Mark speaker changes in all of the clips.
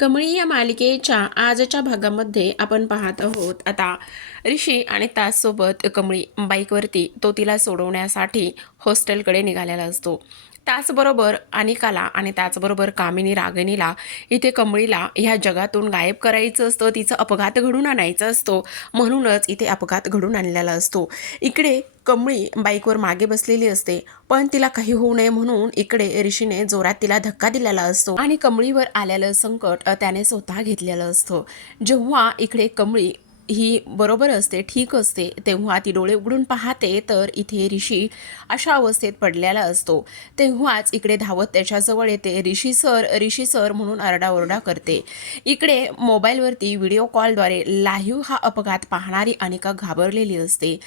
Speaker 1: कमळी या मालिकेच्या आजच्या भागामध्ये आपण पाहत आहोत. आता ऋषी आणि ताससोबत कमळी बाईकवरती तो तिला सोडवण्यासाठी हॉस्टेलकडे निघालेला असतो. त्याचबरोबर अनिकाला आणि त्याचबरोबर कामिनी रागिणीला इथे कमळीला ह्या जगातून गायब करायचं असतं तिचं अपघात घडून आणायचं असतो म्हणूनच इथे अपघात घडून आणलेला असतो. इकडे कमळी बाईकवर मागे बसलेली असते पण तिला काही होऊ नये म्हणून इकडे ऋषीने जोरात तिला धक्का दिलेला असतो आणि कमळीवर आलेलं संकट त्याने स्वतः घेतलेलं असतं. जेव्हा इकडे कमळी ही बरोबर असते ठीक असते तेव्हा ती डोळे उघडून पाहते तर इथे ऋषी अशा अवस्थेत पडलेला असतो. तेव्हाच इकडे धावत त्याच्याजवळ येते. ऋषी सर ऋषी सर म्हणून आरडाओरडा करते. इकडे मोबाईलवरती व्हिडिओ कॉलद्वारे लाईव्ह हा अपघात पाहणारी अनिका घाबरलेली असते.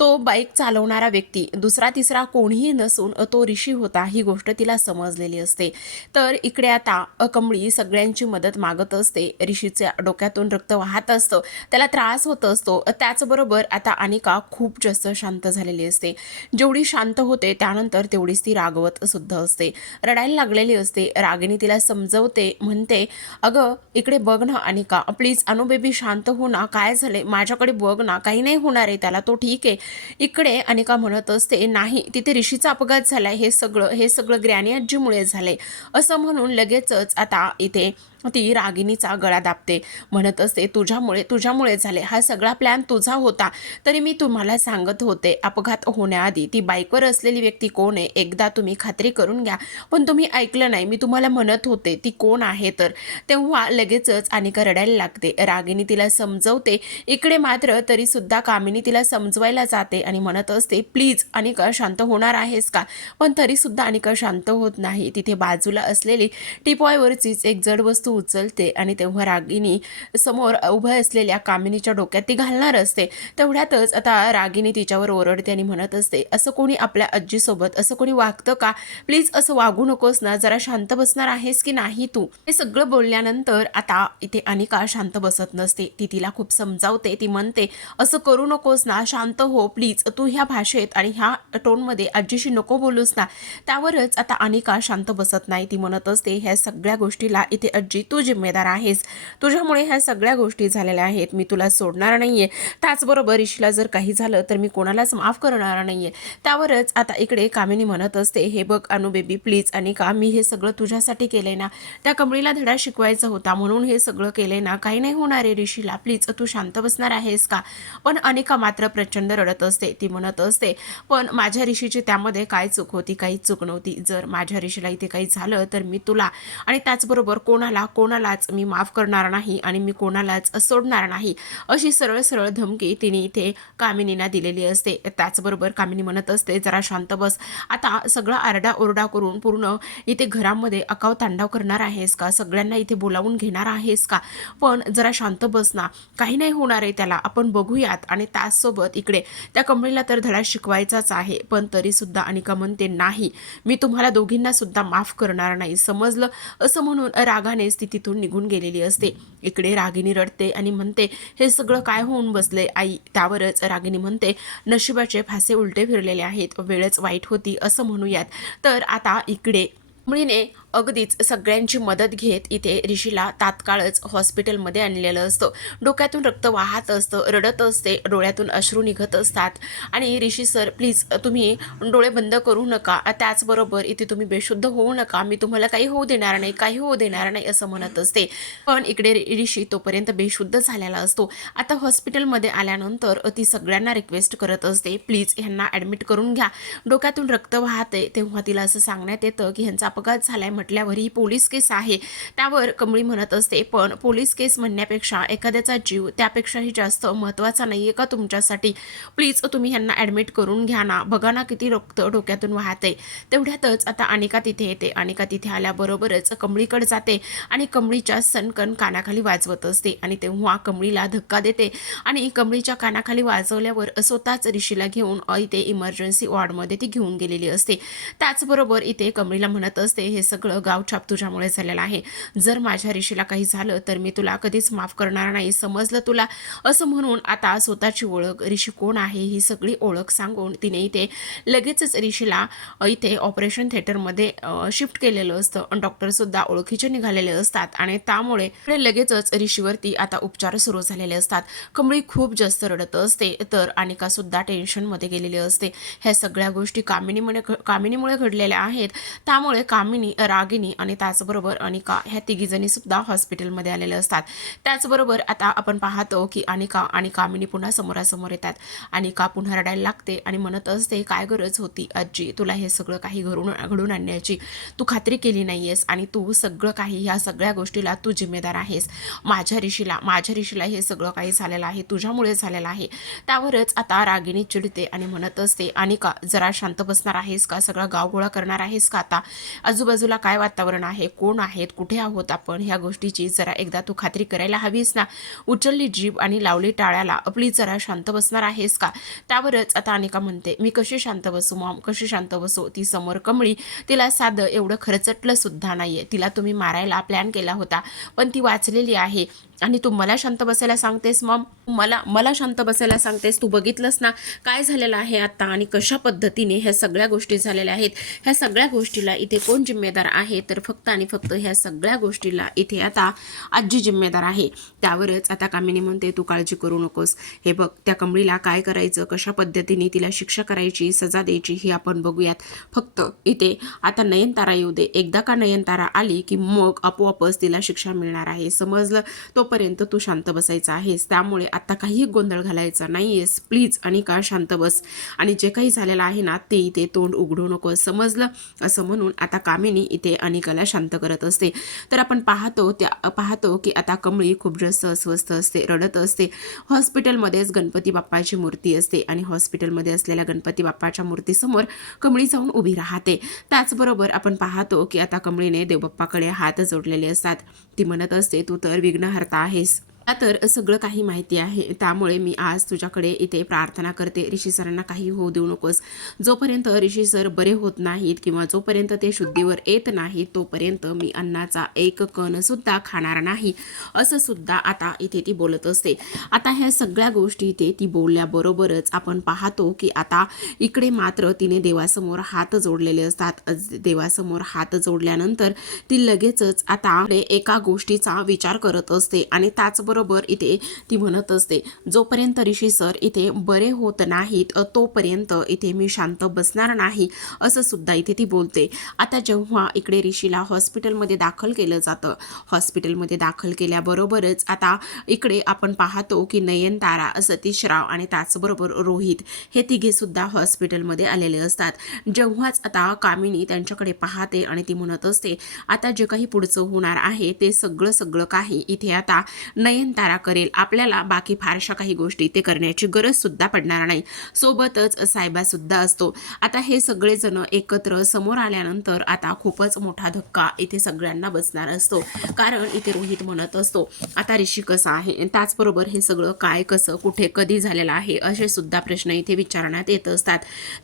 Speaker 1: तो बाईक चालवणारा व्यक्ती दुसरा तिसरा कोणीही नसून तो ऋषी होता ही गोष्ट तिला समजलेली असते. तर इकडे आता अकंबळी सगळ्यांची मदत मागत असते. ऋषीच्या डोक्यातून रक्त वाहत असतं. त्याला त्रास होत असतो. त्याचबरोबर आता अनिका खूप जास्त शांत झालेली असते. जेवढी शांत होते त्यानंतर तेवढीच ती रागवत सुद्धा असते. रडायला लागलेली असते. रागिणी तिला समजवते म्हणते अगं इकडे बघ ना अनिका. प्लीज अनु बेबी शांत हो ना. काय झाले माझ्याकडे बघ ना. काही नाही होणार आहे त्याला. तो ठीक आहे. इकडे अनिका म्हणत असते नाही तिथे ऋषीचा अपघात झालाय हे सगळं हे सगळं ग्रॅनी आजीमुळे झालंय. असं म्हणून लगेचच आता इथे ती रागिणीचा गळा दाबते. म्हणत असते तुझ्यामुळे तुझ्यामुळे झाले. हा सगळा प्लॅन तुझा होता. तरी मी तुम्हाला सांगत होते अपघात होण्याआधी ती बाईकवर असलेली व्यक्ती कोण आहे? एकदा तुम्ही खात्री करून घ्या. पण तुम्ही ऐकलं नाही. मी तुम्हाला म्हणत होते ती कोण आहे तर? तेव्हा लगेचच अनिका रडायला लागते. रागिणी तिला समजवते. इकडे मात्र तरीसुद्धा कामिनी तिला समजवायला जाते आणि म्हणत असते प्लीज अनिका शांत होणार आहेस का? पण तरीसुद्धा अनिका शांत होत नाही. तिथे बाजूला असलेली टिपॉयवरचीच एक जड वस्तू उचलते आणि तेव्हा रागिनी समोर उभं असलेल्या कामिनीच्या डोक्यात ती घालणार असते. तेवढ्यातच आता रागिनी तिच्यावर ओरडते आणि म्हणत असते असं कोणी आपल्या आजीसोबत असं कोणी वागतं का? प्लीज असं वागू नकोस ना जरा शांत बसणार आहेस की नाही तू? हे सगळं बोलल्यानंतर आता इथे अनिका शांत बसत नसते. ती तिला खूप समजावते ती म्हणते असं करू नकोस ना शांत हो प्लीज. तू ह्या भाषेत आणि ह्या टोनमध्ये आजीशी नको बोलूस ना. त्यावरच आता अनिका शांत बसत नाही. ती म्हणत असते ह्या सगळ्या गोष्टीला इथे आजी तू जिम्मेदार आहेस. तुझ्यामुळे ह्या सगळ्या गोष्टी झालेल्या आहेत. मी तुला सोडणार नाहीये. त्याचबरोबर ऋषीला जर काही झालं तर मी कोणालाच माफ करणार नाहीये. त्यावरच आता इकडे कामिनी म्हणत असते हे बघ अनु बेबी प्लीज अनिका मी हे सगळं तुझ्यासाठी केलंय ना. त्या कमळीला धडा शिकवायचा होता म्हणून हे सगळं केलंय ना. काही नाही होणार आहे ऋषीला. प्लीज तू शांत बसणार आहेस का? पण अनिका मात्र प्रचंड रडत असते. ती म्हणत असते पण माझ्या ऋषीची त्यामध्ये काय चूक होती? काही चूक नव्हती. जर माझ्या ऋषीला इथे काही झालं तर मी तुला आणि त्याचबरोबर कोणाला कोणालाच मी माफ करणार नाही आणि मी कोणालाच सोडणार नाही. अशी सरळ सरळ धमकी तिने इथे कामिनीला दिलेली असते. त्याचबरोबर कामिनी म्हणत असते जरा शांत बस. आता सगळा आरडा ओरडा करून पूर्ण इथे घरामध्ये अकाव तांडाव करणार आहेस का? सगळ्यांना इथे बोलावून घेणार आहेस का? पण जरा शांत बस ना. काही नाही होणार आहे त्याला. आपण बघूयात. आणि त्याचसोबत इकडे त्या कमळीला तर धडा शिकवायचाच आहे पण तरीसुद्धा अनिका म्हणते नाही. मी तुम्हाला दोघींना सुद्धा माफ करणार नाही. समजलं? असं म्हणून रागानेच ती तिथून निघून गेलेली असते. इकडे रागिनी रडते आणि म्हणते हे सगळं काय होऊन बसले आई? त्यावरच रागिनी म्हणते नशिबाचे फासे उलटे फिरलेले आहेत. वेळच वाईट होती असं म्हणूयात. तर आता इकडे मुळीने अगदीच सगळ्यांची मदत घेत इथे ऋषीला तात्काळच हॉस्पिटलमध्ये आणलेलं असतं. डोक्यातून रक्त वाहत असतं रडत असते डोळ्यातून अश्रू निघत असतात. आणि ऋषी सर प्लीज तुम्ही डोळे बंद करू नका. त्याचबरोबर इथे तुम्ही बेशुद्ध होऊ नका. मी तुम्हाला काही होऊ देणार नाही काही होऊ देणार नाही असं म्हणत असते. पण इकडे ऋषी तोपर्यंत बेशुद्ध झालेला असतो. आता हॉस्पिटलमध्ये आल्यानंतर ती सगळ्यांना रिक्वेस्ट करत असते प्लीज ह्यांना ॲडमिट करून घ्या. डोक्यातून रक्त वाहते तेव्हा तिला असं सांगण्यात येतं की ह्यांचा अपघात झालाय म्हटल्यावर ही पोलीस केस आहे. त्यावर कमळी म्हणत असते पण पोलीस केस म्हणण्यापेक्षा एखाद्याचा जीव त्यापेक्षाही जास्त महत्त्वाचा नाही आहे का तुमच्यासाठी? प्लीज तुम्ही ह्यांना ॲडमिट करून घ्या ना. बघा ना किती रक्त डोक्यातून वाहते. तेवढ्यातच आता अनिका तिथे येते. अनिका तिथे आल्याबरोबरच कमळीकडे जाते आणि कमळीच्या सनकन कानाखाली वाजवत असते आणि तेव्हा कमळीला धक्का देते आणि कमळीच्या कानाखाली वाजवल्यावर स्वतःच ऋषीला घेऊन इथे इमर्जन्सी वॉर्डमध्ये ती घेऊन गेलेली असते. त्याचबरोबर इथे कमळीला म्हणत असते हे सगळं सगळं गावछाप तुझ्यामुळे झालेलं आहे. जर माझ्या ऋषीला काही झालं तर मी तुला कधीच माफ करणार नाही. समजलं तुला? असं म्हणून आता स्वतःची ओळख ऋषी कोण आहे ही सगळी ओळख सांगून तिने इथे लगेचच ऋषीला इथे ऑपरेशन थिएटरमध्ये शिफ्ट केलेलं असतं. आणि डॉक्टरसुद्धा ओळखीचे निघालेले असतात आणि त्यामुळे लगेचच ऋषीवरती आता उपचार सुरू झालेले असतात. कमळी खूप जास्त रडत असते तर अनिकासुद्धा टेन्शनमध्ये गेलेली असते. ह्या सगळ्या गोष्टी कामिनीमुळे कामिनीमुळे घडलेल्या आहेत. त्यामुळे कामिनी रागिनी आणि त्याचबरोबर अनिका ह्या तिघीजणी सुद्धा हॉस्पिटलमध्ये आलेल्या असतात. त्याचबरोबर आता आपण पाहतो की अनिका आणि कामिनी पुन्हा समोरासमोर येतात. अनिका पुन्हा रडायला लागते आणि म्हणत असते काय गरज होती आजी? तुला हे सगळं काही घडून घडून आणण्याची? तू खात्री केली नाहीयेस आणि तू सगळं काही ह्या सगळ्या गोष्टीला तू जिम्मेदार आहेस. माझ्या ऋषीला माझ्या ऋषीला हे सगळं काही झालेलं आहे तुझ्यामुळे झालेलं आहे. त्यावरच आता रागिणी चिडते आणि म्हणत असते अनिका जरा शांत बसणार आहेस का? सगळा गावगोळा करणार आहेस का आता? आजूबाजूला काय काय वातावरण आहे कोण आहेत कुठे आहोत आपण ह्या गोष्टीची जरा एकदा तू खात्री करायला हवीस ना? उचलली जीभ आणि लावली टाळ्याला आपली जरा शांत बसणार आहेस का? त्यावरच आता अनिका म्हणते मी कशी शांत बसू मॉम? कशी शांत बसू? ती समोर कमळी तिला साधं एवढं खरचटलं सुद्धा नाहीये. तिला तुम्ही मारायला प्लॅन केला होता पण ती वाचलेली आहे. आणि तू मला शांत बसायला सांगतेस मॉम? मला मला शांत बसायला सांगतेस तू बघितलंस ना? काय झालेलं आहे आता आणि कशा पद्धतीने ह्या सगळ्या गोष्टी झालेल्या आहेत? ह्या सगळ्या गोष्टीला इथे कोण जिम्मेदार आहे? तर फक्त आणि फक्त ह्या सगळ्या गोष्टीला इथे आता आजी जिम्मेदार आहे. त्यावरच आता कामिनी म्हणते तू काळजी करू नकोस. हे बघ त्या कमळीला काय करायचं कशा पद्धतीने तिला शिक्षा करायची सजा द्यायची ही आपण बघूयात. फक्त इथे आता नयनतारा येऊ दे. एकदा का नयनतारा आली की मग आपोआपच तिला शिक्षा मिळणार आहे. समजलं? तो जोपर्यंत तू शांत बसायचा आहेस. त्यामुळे आत्ता काही गोंधळ घालायचा नाही आहेस प्लीज आणि का शांत बस. आणि जे काही झालेलं आहे ना ते इथे तोंड उघडू नको. समजलं? असं म्हणून आता कामिनी इथे अनिकाला शांत करत असते. तर आपण पाहतो त्या पाहतो की आता कमळी खूप जास्त अस्वस्थ असते रडत असते. हॉस्पिटलमध्येच गणपती बाप्पाची मूर्ती असते आणि हॉस्पिटलमध्ये असलेल्या गणपती बाप्पाच्या मूर्तीसमोर कमळी जाऊन उभी राहते. त्याचबरोबर आपण पाहतो की आता कमळीने देवबाप्पाकडे हात जोडलेले असतात. ती म्हणत असते तू तर विघ्नहर्ता आहेस मला तर सगळं काही माहिती आहे. त्यामुळे मी आज तुझ्याकडे इथे प्रार्थना करते. ऋषी सरांना काही होऊ देऊ नकोस. जोपर्यंत ऋषी सर बरे होत नाहीत किंवा जोपर्यंत ते शुद्धीवर येत नाहीत तोपर्यंत मी अन्नाचा एक कण सुद्धा खाणार नाही असं सुद्धा आता इथे ती बोलत असते. आता ह्या सगळ्या गोष्टी इथे ती बोलल्याबरोबरच आपण पाहतो की आता इकडे मात्र तिने देवासमोर हात जोडलेले असतात. देवासमोर हात जोडल्यानंतर ती लगेचच आता एका गोष्टीचा विचार करत असते आणि त्याचबरोबर इथे ती म्हणत असते जोपर्यंत ऋषी सर इथे बरे होत नाहीत तोपर्यंत इथे मी शांत बसणार नाही असं सुद्धा इथे ती बोलते. आता जेव्हा इकडे ऋषीला हॉस्पिटलमध्ये दाखल केलं जातं हॉस्पिटलमध्ये दाखल केल्याबरोबरच आता इकडे आपण पाहतो की नयनतारा सतीशराव आणि त्याचबरोबर रोहित हे तिघेसुद्धा हॉस्पिटलमध्ये आलेले असतात. जेव्हाच आता कामिनी त्यांच्याकडे पाहते आणि ती म्हणत असते आता जे काही पुढचं होणार आहे ते सगळं सगळं काही इथे आता नयन तारा करेल. आपल्याला बाकी फारशा काही गोष्टी ते करण्याची गरज सुद्धा पडणार नाही. सोबतच सायबा सुद्धा असतो. आता हे सगळेजण एकत्र समोर आल्यानंतर आता खूपच मोठा धक्का इथे सगळ्यांना बसणार असतो. कारण इथे रोहित म्हणत असतो आता ऋषी कसा आहे? त्याचबरोबर हे सगळं काय कसं कुठे कधी झालेलं आहे? असे सुद्धा प्रश्न इथे विचारण्यात येत असतात.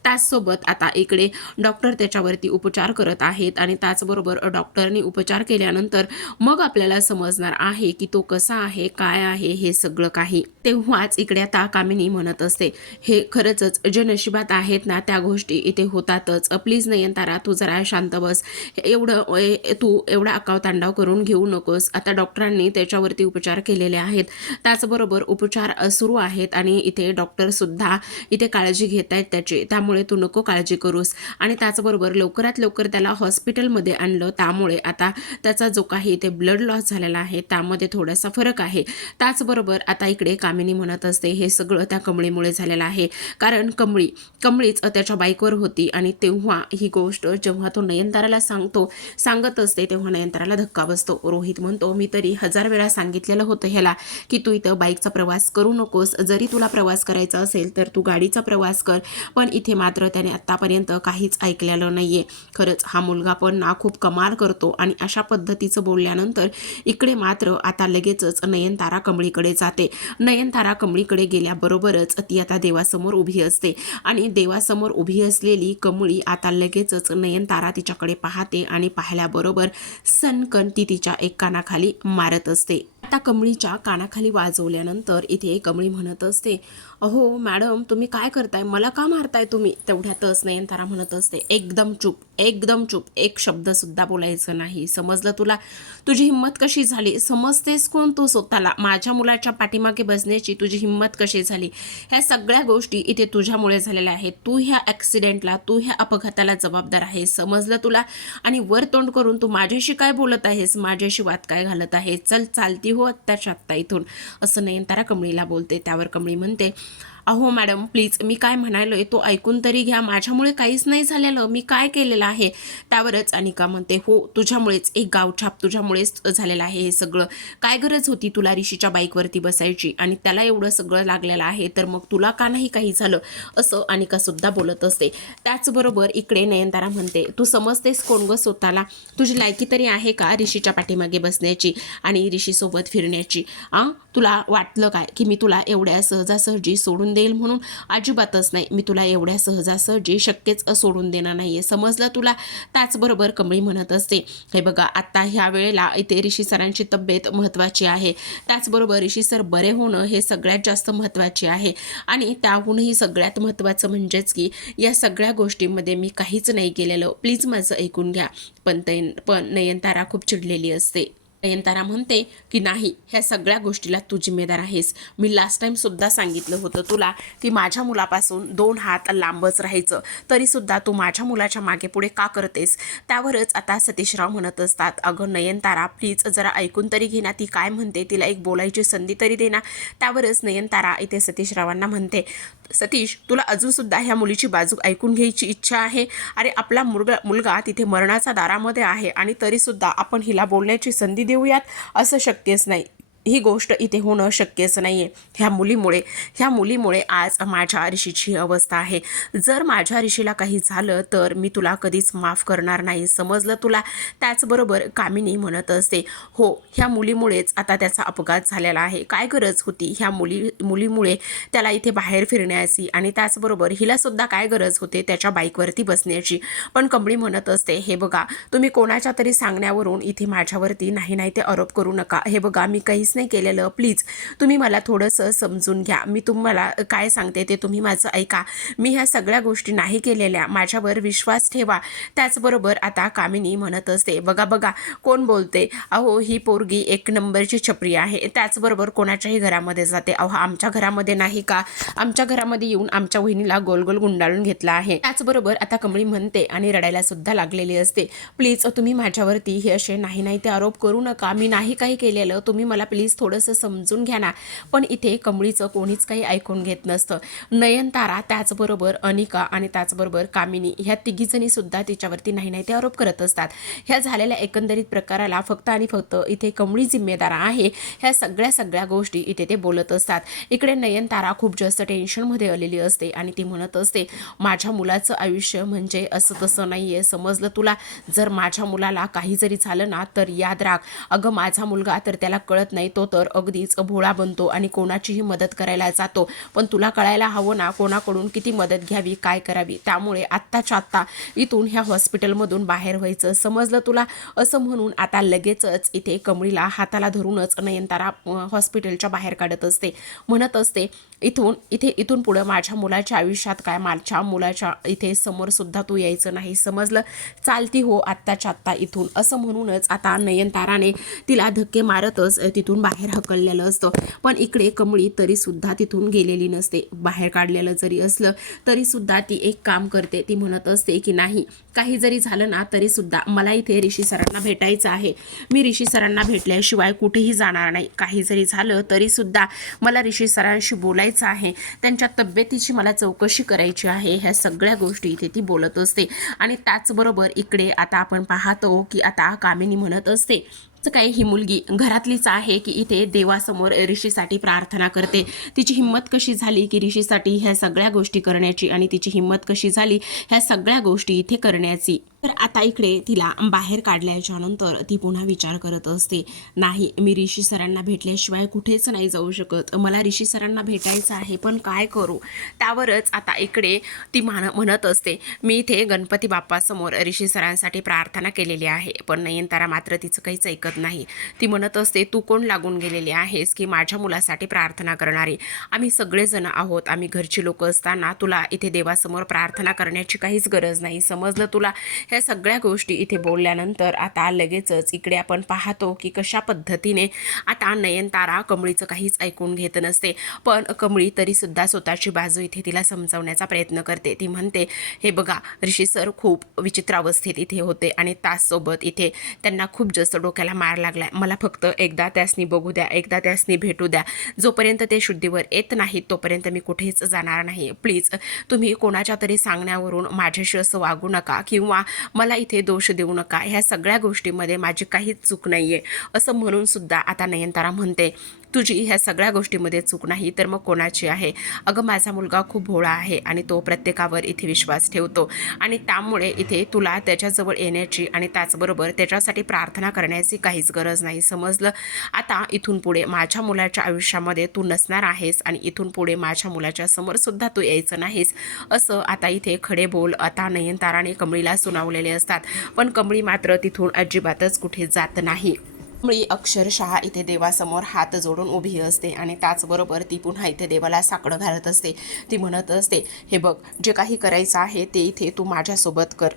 Speaker 1: त्याचसोबत आता इकडे डॉक्टर त्याच्यावरती उपचार करत आहेत आणि त्याचबरोबर डॉक्टरनी उपचार केल्यानंतर मग आपल्याला समजणार आहे की तो कसा आहे काय आहे हे सगळं काही. तेव्हाच इकडे आता कामिनी म्हणत असते हे खरंच जे नशिबात आहेत ना त्या गोष्टी इथे होतातच. प्लीज नयनतारा तू जरा शांत बस. एवढं ए- तू एवढा अकाव तांडाव करून घेऊ नकोस. आता डॉक्टरांनी त्याच्यावरती उपचार केलेले आहेत. त्याचबरोबर उपचार सुरू आहेत आणि इथे डॉक्टरसुद्धा इथे काळजी घेत आहेत त्याची. त्यामुळे तू नको काळजी करूस. आणि त्याचबरोबर लवकरात लवकर त्याला हॉस्पिटलमध्ये आणलं. त्यामुळे आता त्याचा जो काही इथे ब्लड लॉस झालेला आहे त्यामध्ये थोडासा फरक आहे. त्याचबरोबर आता इकडे कामिनी म्हणत असते हे सगळं त्या कमळीमुळे झालेलं आहे. कारण कमळी कमळीच त्याच्या बाईकवर होती आणि तेव्हा ही गोष्ट जेव्हा तो नयनताराला सांगतो सांगत असते तेव्हा नयनताराला धक्का बसतो. रोहित म्हणतो मी तरी हजार वेळा सांगितलेलं होतं ह्याला की तू इथं बाईकचा प्रवास करू नकोस. जरी तुला प्रवास करायचा असेल तर तू गाडीचा प्रवास कर. पण इथे मात्र त्याने आत्तापर्यंत काहीच ऐकलेलं नाही आहे खरंच हा मुलगा पण ना खूप कमाल करतो. आणि अशा पद्धतीचं बोलल्यानंतर इकडे मात्र आता लगेचच नयन नयनतारा कमळीकडे जाते. नयनतारा कमळीकडे गेल्याबरोबरच ती आता देवासमोर उभी असते. आणि देवासमोर उभी असलेली कमळी आता लगेचच नयनतारा तिच्याकडे पाहते आणि पाहिल्याबरोबर सनकन ती तिच्या एक कानाखाली मारत असते. आता कमळीच्या कानाखाली वाजवल्यानंतर इथे कमळी म्हणत असते अहो मॅडम तुम्ही काय करताय? मला का मारताय तुम्ही? तेवढ्यातच नयनतारा म्हणत असते. एकदम चूप एकदम चूप. एक शब्द सुद्धा बोलायचं नाही. समजलं तुला? तुझी हिंमत कशी झाली? समजतेस कोण तू स्वतःला? माझ्या मुलाच्या पाठीमागे बसण्याची तुझी हिंमत कशी झाली? ह्या सगळ्या गोष्टी इथे तुझ्यामुळे झालेल्या आहेत. तू ह्या ॲक्सिडेंटला तू ह्या अपघाताला जबाबदार आहेस. समजलं तुला? आणि वर तोंड करून तू माझ्याशी काय बोलत आहेस? माझ्याशी वाद काय घालत आहे? चल चालती हो आत्ताच्या आत्ता इथून असं नयनतारा कमळीला बोलते त्यावर कमळी म्हणते अहो मॅडम प्लीज मी काय म्हणालोय तो ऐकून तरी घ्या. माझ्यामुळे काहीच नाही झालेलं. मी काय केलेलं आहे? त्यावरच अनिका म्हणते हो तुझ्यामुळेच एक गावछाप तुझ्यामुळेच झालेलं आहे हे सगळं. काय गरज होती तुला ऋषीच्या बाईकवरती बसायची? आणि त्याला एवढं सगळं लागलेलं आहे तर मग तुला का नाही काही झालं? असं अनिकासुद्धा बोलत असते. त्याचबरोबर इकडे नयनतारा म्हणते तू समजतेस कोण ग स्वतःला? तुझी लायकी तरी आहे का ऋषीच्या पाठीमागे बसण्याची आणि ऋषीसोबत फिरण्याची? आ तुला वाटलं काय की मी तुला एवढ्या सहजासहजी सोडून देईल म्हणून अजिबातच नाही. मी तुला एवढ्या सहजासहजी शक्यच सोडून देणार आहे समजलं तुला? त्याचबरोबर कमळी म्हणत असते. हे बघा आत्ता ह्या वेळेला इथे ऋषी सरांची तब्येत महत्त्वाची आहे. त्याचबरोबर ऋषी सर बरे होणं हे सगळ्यात जास्त महत्त्वाचे आहे. आणि त्याहूनही सगळ्यात महत्त्वाचं म्हणजेच की या सगळ्या गोष्टींमध्ये मी काहीच नाही केलेलं. प्लीज माझं ऐकून घ्या. पण तै पण नयनतारा खूप चिडलेली असते. नयनतारा म्हणते की नाही ह्या सगळ्या गोष्टीला तू जिम्मेदार आहेस. मी लास्ट टाइम सुद्धा सांगितलं होतं तुला की माझ्या मुलापासून दोन हात लांबच राहायचं. तरीसुद्धा तू माझ्या मुलाच्या मागे पुढे का करतेस? त्यावरच आता सतीशराव म्हणत असतात अगं नयनतारा प्लीज जरा ऐकून तरी घे ना. ती काय म्हणते? तिला एक बोलायची संधी तरी दे ना. त्यावरच नयनतारा इथे सतीशरावांना म्हणते सतीश तुला अजूनसुद्धा ह्या मुलीची बाजू ऐकून घ्यायची इच्छा आहे? अरे आपला मुलगा मुलगा तिथे मरणाचा दारामध्ये आहे आणि तरीसुद्धा आपण हिला बोलण्याची संधी देऊ घेऊयात असं शक्यच नाही. ही गोष्ट इथे होणं शक्यच नाही आहे ह्या मुलीमुळे ह्या मुलीमुळे आज माझ्या ऋषीची अवस्था आहे. जर माझ्या ऋषीला काही झालं तर मी तुला कधीच माफ करणार नाही. समजलं तुला? त्याचबरोबर कामिनी म्हणत असते हो ह्या मुलीमुळेच आता त्याचा अपघात झालेला आहे. काय गरज होती ह्या मुली मुलीमुळे त्याला इथे बाहेर फिरण्याची? आणि त्याचबरोबर हिलासुद्धा काय गरज होते त्याच्या बाईकवरती बसण्याची? पण कंबळी म्हणत असते हे बघा तुम्ही कोणाच्या तरी सांगण्यावरून इथे माझ्यावरती नाही नाही ते आरोप करू नका. हे बघा मी काहीच नाही केलेलं. प्लीज तुम्ही मला थोडंसं समजून घ्या. मी तुम्हाला काय सांगते ते तुम्ही माझं ऐका. मी ह्या सगळ्या गोष्टी नाही केलेल्या. माझ्यावर विश्वास ठेवा. त्याचबरोबर आता कामिनी म्हणत असते बघा बघा कोण बोलते? अहो ही पोरगी एक नंबरची छपरी आहे. त्याचबरोबर कोणाच्याही घरामध्ये जाते. अहो आमच्या घरामध्ये नाही का? आमच्या घरामध्ये येऊन आमच्या वहिनीला गोल गोल गुंडाळून घेतला आहे. त्याचबरोबर आता कमळी म्हणते आणि रडायला सुद्धा लागलेली असते प्लीज तुम्ही माझ्यावरती हे असे नाही नाही ते आरोप करू नका. मी नाही काही केलेलं. तुम्ही मला प्लीज थोडंसं समजून घ्या ना. पण इथे कमळीचं कोणीच काही ऐकून घेत नसतं. नयनतारा त्याचबरोबर अनिका आणि त्याचबरोबर कामिनी ह्या तिघीजणी सुद्धा तिच्यावरती नाही नाही ते आरोप करत असतात. ह्या झालेल्या एकंदरीत प्रकाराला फक्त आणि फक्त इथे कमळी जिम्मेदार आहे ह्या सगळ्या सगळ्या गोष्टी इथे ते बोलत असतात. इकडे नयनतारा खूप जास्त टेन्शनमध्ये आलेली असते आणि ती म्हणत असते माझ्या मुलाचं आयुष्य म्हणजे असं तसं नाही आहे समजलं तुला? जर माझ्या मुलाला काही जरी झालं ना तर याद राख. अगं माझा मुलगा तर त्याला कळत नाही तो तर अगदीच भोळा बनतो आणि कोणाचीही मदत करायला जातो. पण तुला कळायला हवं ना कोणाकडून किती मदत घ्यावी काय करावी? त्यामुळे आत्ताच्या आत्ता इथून ह्या हॉस्पिटलमधून बाहेर व्हायचं. समजलं तुला? असं म्हणून आता लगेचच इथे कमळीला हाताला धरूनच नयनतारा हॉस्पिटलच्या बाहेर काढत असते. म्हणत असते इथून इथे इथून पुढं माझ्या मुलाच्या आयुष्यात काय माझ्या मुलाच्या इथे समोर सुद्धा तू यायचं नाही. समजलं? चालती हो आत्ताच्या आत्ता इथून. असं म्हणूनच आता नयनताराने तिला धक्के मारतच तिथून बाहेर हकललेलं असतं. पण इकडे कमळी तरीसुद्धा तिथून गेलेली नसते. बाहेर काढलेलं जरी असलं तरीसुद्धा ती एक काम करते. ती म्हणत असते की नाही काही जरी झालं ना तरीसुद्धा मला इथे ऋषी सरांना भेटायचं आहे. मी ऋषी सरांना भेटल्याशिवाय कुठेही जाणार नाही. काही जरी झालं तरीसुद्धा मला ऋषी सरांशी बोलायचं आहे. त्यांच्या तब्येतीची मला चौकशी करायची आहे. ह्या सगळ्या गोष्टी इथे ती बोलत असते. आणि त्याचबरोबर इकडे आता आपण पाहतो की आता कामिनी म्हणत असते काय ही मुलगी घरातलीच आहे की इथे देवासमोर ऋषीसाठी प्रार्थना करते? तिची हिंमत कशी झाली की ऋषीसाठी ह्या सगळ्या गोष्टी करण्याची आणि तिची हिंमत कशी झाली? ह्या सगळ्या गोष्टी इथे करण्याची? तर आता इकडे तिला बाहेर काढल्याच्या नंतर ती पुन्हा विचार करत असते नाही मी ऋषी सरांना भेटल्याशिवाय कुठेच नाही जाऊ शकत. मला ऋषी सरांना भेटायचं आहे पण काय करू? त्यावरच आता इकडे ती मान म्हणत असते मी इथे गणपती बाप्पासमोर ऋषी सरांसाठी प्रार्थना केलेली आहे पण नयनतारा मात्र तिचं काहीच ऐकत नाही. ती म्हणत असते तू कोण लागून गेलेली आहेस की माझ्या मुलासाठी प्रार्थना करणारी? आम्ही सगळेजण आहोत आम्ही घरची लोक असताना तुला इथे देवासमोर प्रार्थना करण्याची काहीच गरज नाही. समजलं तुला? हे ह्या सगळ्या गोष्टी इथे बोलल्यानंतर आता लगेचच इकडे आपण पाहतो की कशा पद्धतीने आता नयनतारा कमळीचं काहीच ऐकून घेत नसते. पण कमळी तरीसुद्धा स्वतःची बाजू इथे तिला समजावण्याचा प्रयत्न करते. ती म्हणते हे बघा ऋषी सर खूप विचित्र अवस्थेत इथे होते आणि ताससोबत इथे त्यांना खूप जास्त डोक्याला मार लागलाय. मला फक्त एकदा त्यासनी बघू द्या एकदा त्यासनी भेटू द्या. जोपर्यंत ते शुद्धीवर येत नाहीत तोपर्यंत मी कुठेच जाणार नाही. प्लीज तुम्ही कोणाच्या तरी सांगण्यावरून माझ्याशी असं वागू नका किंवा मला इथे दोष देऊ नका. ह्या सगळ्या गोष्टीमध्ये माझी काहीच चूक नाही आहे असं म्हणून सुद्धा आता नयनतारा म्हणते तुझी ह्या सगळ्या गोष्टीमध्ये चूक नाही तर मग कोणाची आहे? अगं माझा मुलगा खूप भोळा आहे आणि तो प्रत्येकावर इथे विश्वास ठेवतो. आणि त्यामुळे इथे तुला त्याच्याजवळ येण्याची आणि त्याचबरोबर त्याच्यासाठी प्रार्थना करण्याची काहीच गरज नाही. समजलं? आता इथून पुढे माझ्या मुलाच्या आयुष्यामध्ये तू नसणार आहेस आणि इथून पुढे माझ्या मुलाच्या समोरसुद्धा तू यायचं नाहीस. असं आता इथे खडे बोल आता नयनताराने कमळीला सुनावलेले असतात. पण कमळी मात्र तिथून अजिबातच कुठे जात नाही. कमळी अक्षरशः इथे देवासमोर हात जोडून उभी असते आणि त्याचबरोबर ती पुन्हा इथे देवाला साकडं घालत असते. ती म्हणत असते हे बघ जे काही करायचं आहे ते इथे तू माझ्यासोबत कर.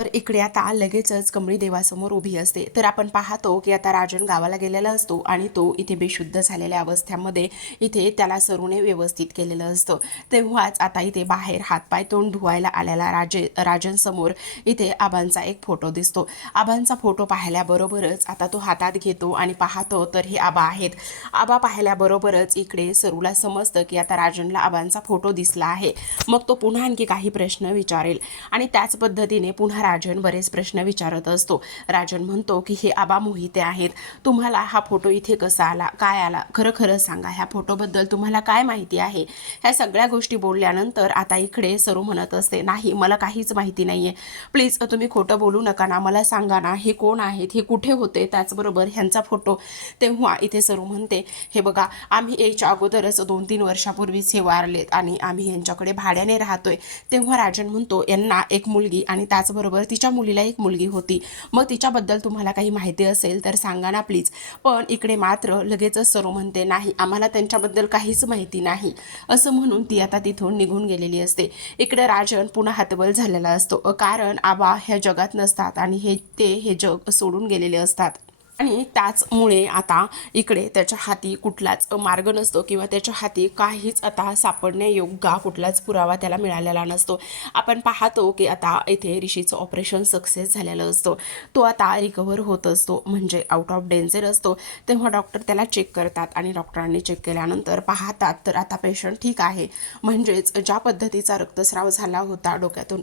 Speaker 1: तर इकडे आता लगेचच कमळी देवासमोर उभी असते. तर आपण पाहतो की आता राजन गावाला गेलेला असतो आणि तो इथे बेशुद्ध झालेल्या अवस्थेमध्ये इथे त्याला सरूने व्यवस्थित केलेलं असतं. तेव्हाच आता इथे बाहेर हातपाय तोंड धुवायला आलेला राजे राजनसमोर इथे आबांचा एक फोटो दिसतो. आबांचा फोटो पाहिल्याबरोबरच आता तो हातात घेतो आणि पाहतो तर हे आबा आहेत. आबा पाहिल्याबरोबरच इकडे सरूला समजतं की आता राजनला आबांचा फोटो दिसला आहे. मग तो पुन्हा आणखी काही प्रश्न विचारेल. आणि त्याच पद्धतीने पुन्हा राजन बरेच प्रश्न विचारत असतो. राजन म्हणतो की हे आबा मोहिते आहेत. तुम्हाला हा फोटो इथे कसा आला? काय आला? खरं खरं सांगा. ह्या फोटोबद्दल तुम्हाला काय माहिती आहे? ह्या सगळ्या गोष्टी बोलल्यानंतर आता इकडे सरू म्हणत असते नाही मला काहीच माहिती नाही आहे प्लीज तुम्ही खोटं बोलू नका ना. मला सांगा ना हे कोण आहेत? हे कुठे होते? त्याचबरोबर ह्यांचा फोटो. तेव्हा इथे सरू म्हणते हे बघा आम्ही याच्या अगोदरच दोन तीन वर्षापूर्वीच हे वारलेत आणि आम्ही यांच्याकडे भाड्याने राहतोय. तेव्हा राजन म्हणतो यांना एक मुलगी आणि त्याचबरोबर तिच्या मुलीला एक मुलगी होती. मग तिच्याबद्दल तुम्हाला काही माहिती असेल तर सांगा ना प्लीज. पण इकडे मात्र लगेचच सरो म्हणते नाही आम्हाला त्यांच्याबद्दल काहीच माहिती नाही. असं म्हणून ती आता तिथून निघून गेलेली असते. इकडे राजन पुन्हा हातबल झालेला असतो. कारण आबा ह्या जगात नसतात आणि हे ते हे जग सोडून गेलेले असतात. आणि त्याचमुळे आता इकडे त्याच्या हाती कुठलाच मार्ग नसतो किंवा त्याच्या हाती काहीच आता सापडण्यायोग्य कुठलाच पुरावा त्याला मिळालेला नसतो. आपण पाहतो की आता इथे ऋषीचं ऑपरेशन सक्सेस झालेलं असतो. तो आता रिकवर होत असतो म्हणजे आउट ऑफ डेंजर असतो. तेव्हा डॉक्टर त्याला चेक करतात आणि डॉक्टरांनी चेक केल्यानंतर पाहतात तर आता पेशंट ठीक आहे. म्हणजेच ज्या पद्धतीचा रक्तस्राव झाला होता डोक्यातून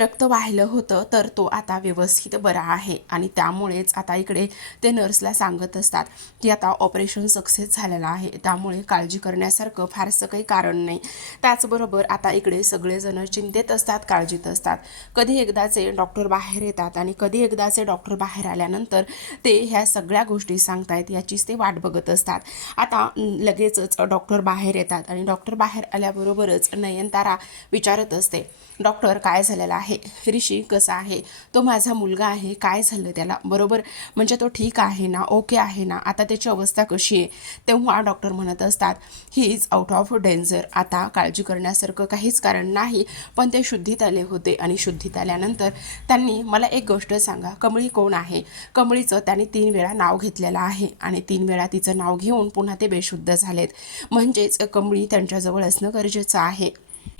Speaker 1: रक्त वाहिलं होतं तर तो आता व्यवस्थित बरा आहे. आणि त्यामुळेच आता इकडे ते नर्सला सांगत असतात की आता ऑपरेशन सक्सेस झालेलं आहे. त्यामुळे काळजी करण्यासारखं फारसं काही कारण नाही. त्याचबरोबर आता इकडे सगळेजण चिंतेत असतात काळजीत असतात. कधी एकदाचे डॉक्टर बाहेर येतात आणि कधी एकदाचे डॉक्टर बाहेर आल्यानंतर ते ह्या सगळ्या गोष्टी सांगतायत याचीच ते वाट बघत असतात. आता लगेचच डॉक्टर बाहेर येतात आणि डॉक्टर बाहेर आल्याबरोबरच नयनतारा विचारत असते डॉक्टर काय झालेलं आहे? ऋषी कसा आहे? तो माझा मुलगा आहे. काय झालं त्याला? बरोबर? म्हणजे तो ठीक आहे ना? ओके आहे ना? आता त्याची अवस्था कशी आहे? तेव्हा डॉक्टर म्हणत असतात he is out of danger आता काळजी करण्यासारखं काहीच कारण नाही पण ते शुद्धीत आले होते आणि शुद्धीत आल्यानंतर त्यांनी मला एक गोष्ट सांगा. कमळी कोण आहे? कमळीचं त्याने तीन वेळा नाव घेतलेलं आहे आणि तीन वेळा तिचं नाव घेऊन पुन्हा ते बेशुद्ध झालेत. म्हणजेच कमळी त्यांच्याजवळ असणं गरजेचं आहे.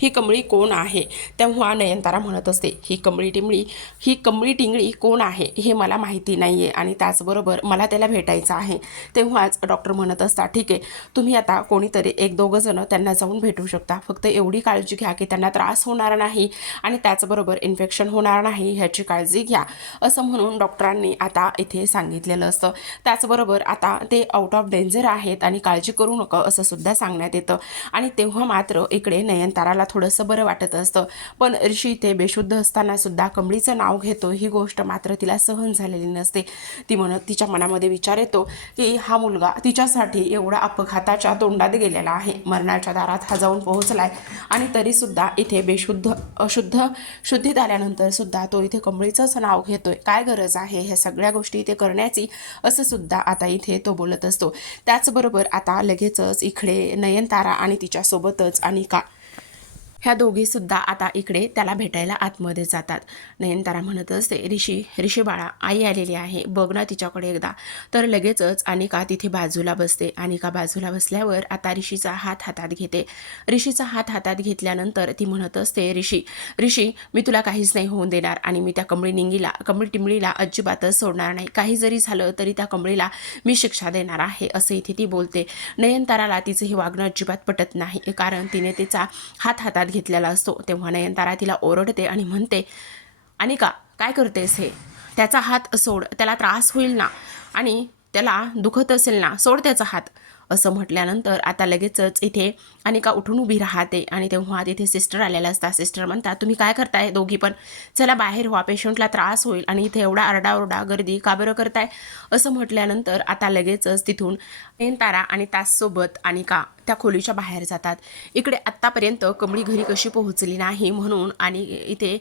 Speaker 1: ही कमळी कोण आहे? तेव्हा नयनतारा म्हणत असते ही कमळी टिमळी ही कमळी टिंगळी कोण आहे? हे मला माहिती नाही आहे आणि त्याचबरोबर मला त्याला भेटायचं आहे. तेव्हाच डॉक्टर म्हणत असता ठीक आहे तुम्ही आता कोणीतरी एक दोघं जणं त्यांना जाऊन भेटू शकता. फक्त एवढी काळजी घ्या की त्यांना त्रास होणार नाही आणि त्याचबरोबर इन्फेक्शन होणार नाही ह्याची काळजी घ्या. असं म्हणून डॉक्टरांनी आता इथे सांगितलेलं असतं. त्याचबरोबर आता ते आउट ऑफ डेंजर आहेत आणि काळजी करू नका असं सुद्धा सांगण्यात येतं. आणि तेव्हा मात्र इकडे नयनताराला थोडंसं बरं वाटत असतं. पण ऋषी ते बेशुद्ध असताना सुद्धा कमळीचं नाव घेतो ही गोष्ट मात्र तिला सहन झालेली नसते. ती म्हणत तिच्या मनामध्ये विचार येतो की हा मुलगा तिच्यासाठी एवढा अपघाताच्या तोंडात गेलेला आहे. मरणाच्या दारात हा जाऊन पोहोचलाय. आणि तरीसुद्धा इथे बेशुद्ध अशुद्ध शुद्धीत आल्यानंतर सुद्धा तो इथे कमळीचंच नाव घेतोय. काय गरज आहे ह्या सगळ्या गोष्टी इथे करण्याची? असं सुद्धा आता इथे तो बोलत असतो. त्याचबरोबर आता लगेचच इकडे नयनतारा आणि तिच्यासोबतच अनिका ह्या दोघीसुद्धा आता इकडे त्याला भेटायला आतमध्ये जातात. नयनतारा म्हणत असते ऋषी ऋषी बाळा आई आलेली आहे बघ ना तिच्याकडे एकदा. तर लगेचच अनिका तिथे बाजूला बसते. अनिका बाजूला बसल्यावर आता ऋषीचा हात हातात घेते. ऋषीचा हात हातात घेतल्यानंतर ती म्हणत असते ऋषी ऋषी मी तुला काहीच नाही होऊन देणार आणि मी त्या कमळी निंगीला कमळी टिमळीला अजिबातच सोडणार नाही. काही जरी झालं तरी त्या कमळीला मी शिक्षा देणार आहे असं इथे ती बोलते. नयनताराला तिचं हे वागणं अजिबात पटत नाही कारण तिने तिचा हात हातात घेतलेला असतो तेव्हा नयनतारा तिला ओरडते आणि म्हणते अनिका काय करतेस हे? त्याचा हात सोड त्याला त्रास होईल ना? आणि त्याला दुखत असेल ना? सोड त्याचा हात. असं म्हटल्यानंतर आता लगेचच इथे अनिका उठून उभी राहते आणि तेव्हा तिथे सिस्टर आलेल्या असतात सिस्टर म्हणतात तुम्ही काय करताय दोघी पण? चला बाहेर व्हा पेशंटला त्रास होईल आणि इथे एवढा आरडाओरडा गर्दी का बरं करताय? असं म्हटल्यानंतर आता लगेचच तिथून तारा आणि ताससोबत अनिका त्या खोलीच्या बाहेर जातात. इकडे आत्तापर्यंत कमळी घरी कशी पोहोचली नाही म्हणून आणि इथे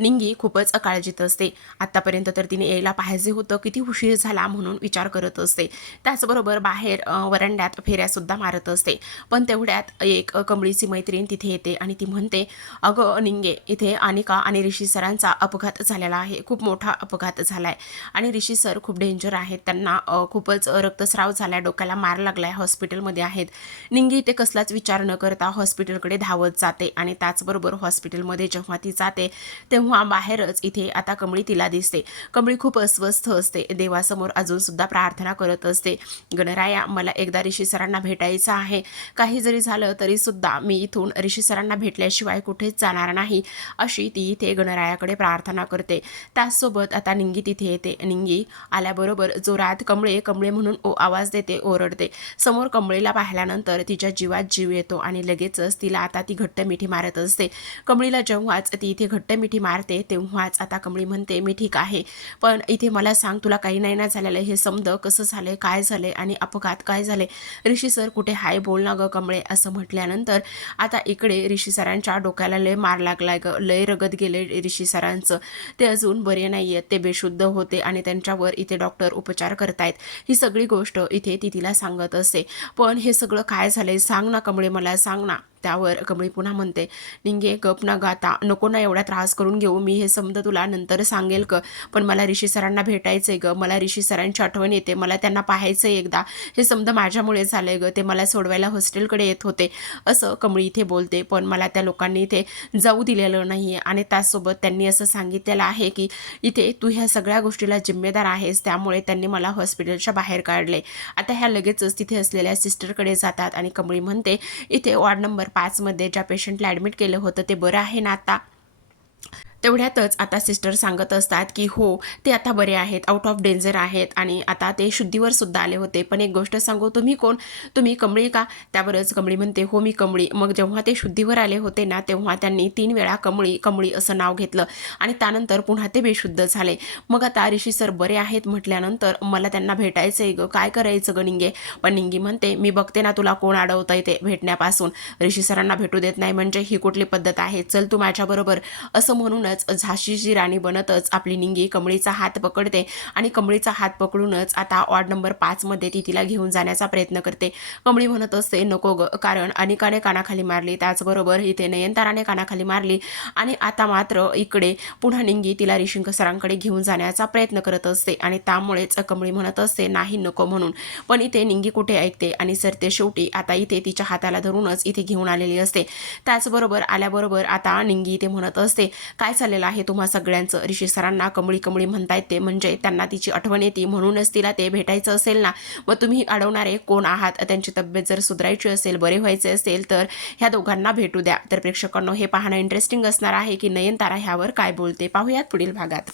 Speaker 1: निंगी खूपच काळजीत असते. आत्तापर्यंत तर तिने यायला पाहिजे होतं किती उशीर झाला म्हणून विचार करत असते. त्याचबरोबर बाहेर वरांड्यात फेऱ्यासुद्धा मारत असते. पण तेवढ्यात एक कमळीची मैत्रीण तिथे येते आणि ती म्हणते अगं निंगे इथे अनिका आणि ऋषी सरांचा अपघात झालेला आहे. खूप मोठा अपघात झाला आहे आणि ऋषी सर खूप डेंजर आहेत. त्यांना खूपच रक्तस्राव झाला आहे डोक्याला मार लागला आहे हॉस्पिटलमध्ये आहेत. निंगी इथे कसलाच विचार न करता हॉस्पिटलकडे धावत जाते आणि त्याचबरोबर हॉस्पिटलमध्ये जेव्हा ती जाते तेव्हा बाहेरच इथे आता कमळी तिला दिसते. कमळी खूप अस्वस्थ असते. देवासमोर अजून सुद्धा प्रार्थना करत असते. गणराया मला एकदा ऋषी सरांना भेटायचं आहे. काही जरी झालं तरी सुद्धा मी इथून ऋषी सरांना भेटल्याशिवाय कुठेच जाणार नाही अशी ती इथे गणरायाकडे प्रार्थना करते. त्याचसोबत आता निंगी तिथे येते. निंगी आल्याबरोबर जोरात कमळे कमळे म्हणून ओ आवाज देते ओरडते. समोर कमळेला पाहिल्यानंतर तिच्या जीवात जीव येतो आणि लगेचच तिला आता ती घट्ट मिठी मारत असते. कमळीला जेव्हाच ती इथे घट्ट मिठी मारते तेव्हाच आता कमळी म्हणते मी ठीक आहे. पण इथे मला सांग तुला काही नाही ना झालेलं. हे समज कसं झालं काय झालं आणि अपघात काय झाले? ऋषी सर कुठे हाय बोल ना ग कमळे असं म्हटल्यानंतर आता इकडे ऋषी सरांच्या डोक्याला लय मार लागलाय ग. लय रगत गेले ऋषी सरांचं. ते अजून बरे नाही आहेत. ते बेशुद्ध होते आणि त्यांच्यावर इथे डॉक्टर उपचार करतायत. ही सगळी गोष्ट इथे ती तिला सांगत असते पण हे सगळं काय झालंय? सांग ना कमळे मला सांग ना. त्यावर कमळी पुन्हा म्हणते निंगे गप ना गाता नको ना एवढा त्रास करून घेऊ मी हे समजा तुला नंतर सांगेल क पण मला ऋषी सरांना भेटायचं आहे ग मला ऋषी सरांची आठवण येते मला त्यांना पाहायचं आहे एकदा. हे समजा माझ्यामुळे झालंय ग ते मला सोडवायला हॉस्टेलकडे येत होते. असं कमळी इथे बोलते पण मला त्या लोकांनी इथे जाऊ दिलेलं नाही आहे आणि त्याचसोबत त्यांनी असं सांगितलेलं आहे की इथे तू ह्या सगळ्या गोष्टीला जिम्मेदार आहेस त्यामुळे त्यांनी मला हॉस्पिटलच्या बाहेर काढले आता ह्या लगेचच तिथे असलेल्या सिस्टरकडे जातात आणि कमळी म्हणते इथे वॉर्ड नंबर पाचमध्ये ज्या पेशंटला ॲडमिट केलं होतं ते बरं आहे ना आता? तेवढ्यातच आता सिस्टर सांगत असतात की हो ते आता बरे आहेत आउट ऑफ डेंजर आहेत आणि आता ते शुद्धीवर सुद्धा आले होते. पण एक गोष्ट सांगू तुम्ही कोण? तुम्ही कमळी का? त्यावरच कमळी म्हणते हो मी कमळी. मग जेव्हा ते शुद्धीवर आले होते ना तेव्हा त्यांनी तीन वेळा कमळी कमळी असं नाव घेतलं आणि त्यानंतर पुन्हा ते बेशुद्ध झाले. मग आता ऋषी सर बरे आहेत म्हटल्यानंतर मला त्यांना भेटायचं आहे गं. काय करायचं ग निंगे? पण निंगी म्हणते मी बघते ना तुला कोण अडवता ते भेटण्यापासून. ऋषी सरांना भेटू देत नाही म्हणजे ही कुठली पद्धत आहे? चल तू माझ्याबरोबर. असं म्हणूनच म्हणूनच झाशीची राणी बनतच आपली निंगी कमळीचा हात पकडते. आणि कमळीचा हात पकडूनच आता वॉर्ड नंबर पाचमध्ये ती तिला घेऊन जाण्याचा प्रयत्न करते. कमळी म्हणत असते नको ग. कारण अनेकाने कानाखाली मारली त्याचबरोबर इथे नयनताराने कानाखाली मारली. आणि आता मात्र इकडे पुन्हा निंगी तिला रिशिंक सरांकडे घेऊन जाण्याचा प्रयत्न करत असते. आणि त्यामुळेच कमळी म्हणत असते नाही नको म्हणून. पण इथे निंगी कुठे ऐकते? आणि सर ते शेवटी आता इथे तिच्या हाताला धरूनच इथे घेऊन आलेली असते. त्याचबरोबर आल्याबरोबर आता निंगी इथे म्हणत असते काय झालेलं आहे. तुम्हा सगळ्यांचं ऋषी सरांना कमळी कमळी म्हणतायत ते म्हणजे त्यांना तिची आठवण येते म्हणूनच तिला ते भेटायचं असेल ना मग तुम्ही अडवणारे कोण आहात? त्यांची तब्येत जर सुधारायची असेल बरे व्हायचे असेल तर ह्या दोघांना भेटू द्या. तर प्रेक्षकांनो हे पाहणं इंटरेस्टिंग असणार आहे की नयनतारा ह्यावर काय बोलते? पाहूयात पुढील भागात.